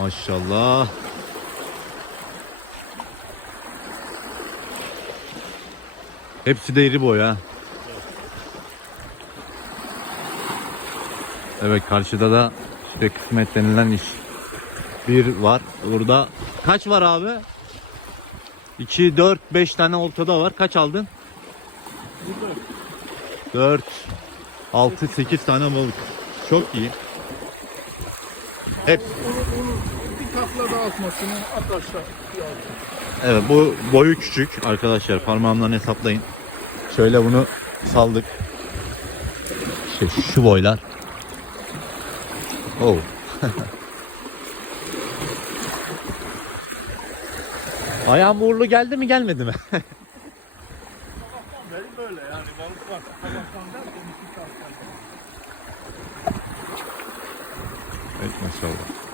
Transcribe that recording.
Maşallah. Hepsi de iri boy ha. Evet karşıda da işte kısmet denilen iş. Bir var. Burada kaç var abi? 2, 4, 5 tane oltada var. Kaç aldın? 4, 6, 8 tane balık. Çok iyi. Hep takla daha atmasını arkadaşlar. Evet bu boyu küçük arkadaşlar parmağımdan hesaplayın. Şöyle bunu saldık. İşte şu boylar. Oh. Ayağım uğurlu geldi mi gelmedi mi? Benim böyle yani balık var. Evet maşallah.